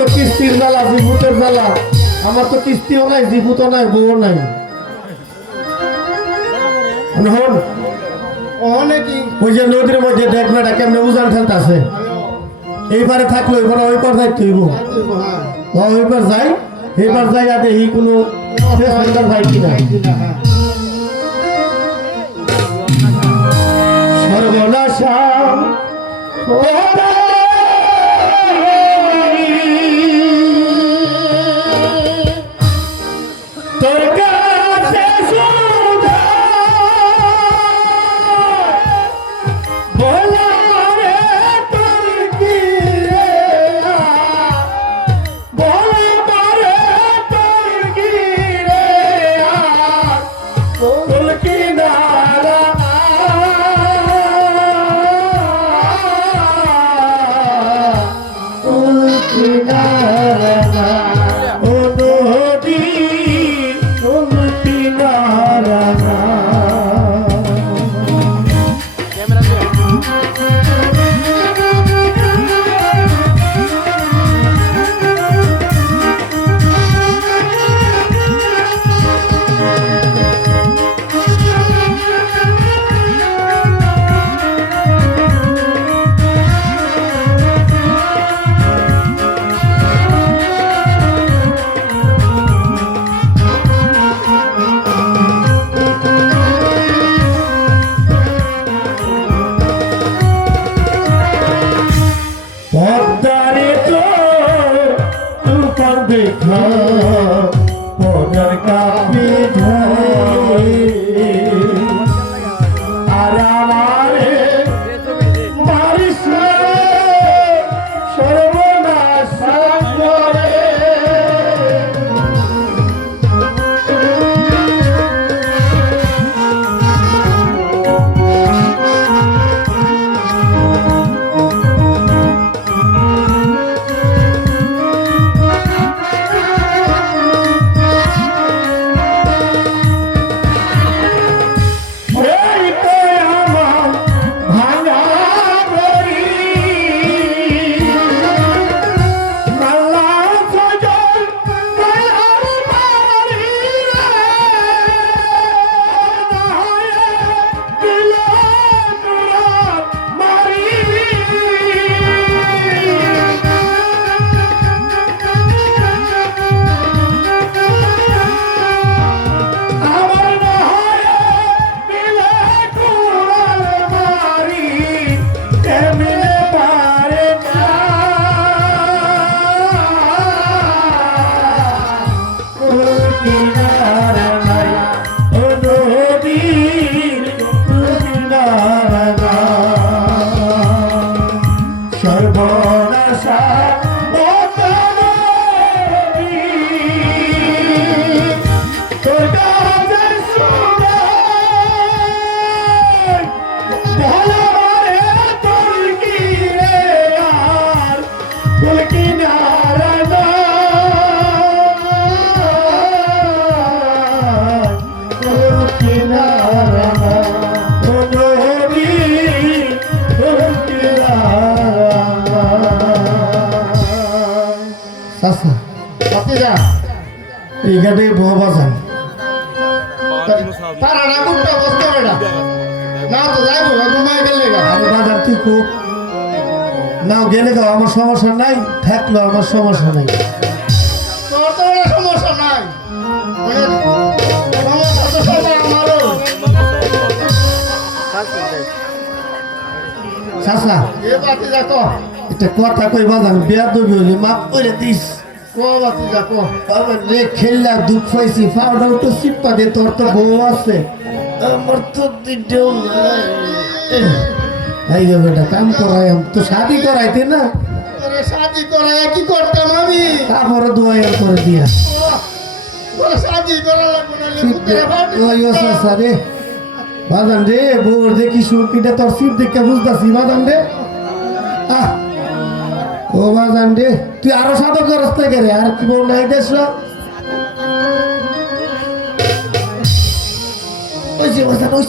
তো কিস্তির জ্বালা জীবুতের জ্বালা আমার তো কিস্তিও নাই জীবুতও নাই বউ নাই ওই যে নদীর মধ্যে দেখবেটা কেমনে উজান ফেলতেছে এইবারে থাকলো এবার ওই পার যাই তুই ওইবার যাই এইবার যাই আর দেখি কোনো যাই কিনা সর্বনাশা তোর কাছে দেখা পদার কাপে আর আমারে মারিস সর্বনাশ করে এই গাড়ি বাবা যান তারা না করতে বসতে বেটা না তো যাইবো ঘুমায় গেলে আরে বাজার তুই খুব না গেলে তো আমার সমস্যা নাই থাকলো আমার সমস্যা নাই তোর তো কোনো সমস্যা নাই সমস্যা তো সবার আমারও চাচা এ বাতি দেখো এটা কথা কই বাজান বিয়া দবি হইলে মাফ করে দিস কো বাতি দেখো আবার রে খেললা দুঃখ পাইছি পাউডার তো সিপ্পা দে তোর তো বউ আছে আমার তো দিতেও নাই এই যে বেটা কাম করাই তো শাদি করাইতে না তোরে শাদি করায় কি করতাম আমি তারপরে দোয়া করে দিয়া তোরে শাদি করা লাগবে না পুত্রে বাটি ওই চাচা রে বাজান রে বউর দেখি সুরকিটা তোর সিপ দেখে বুঝতাছি বাজান রে ও বাজান রে তুই আরো সাদা করস থেকে রে আর কি বউ নাই দেশ ওই যে বাজান ওই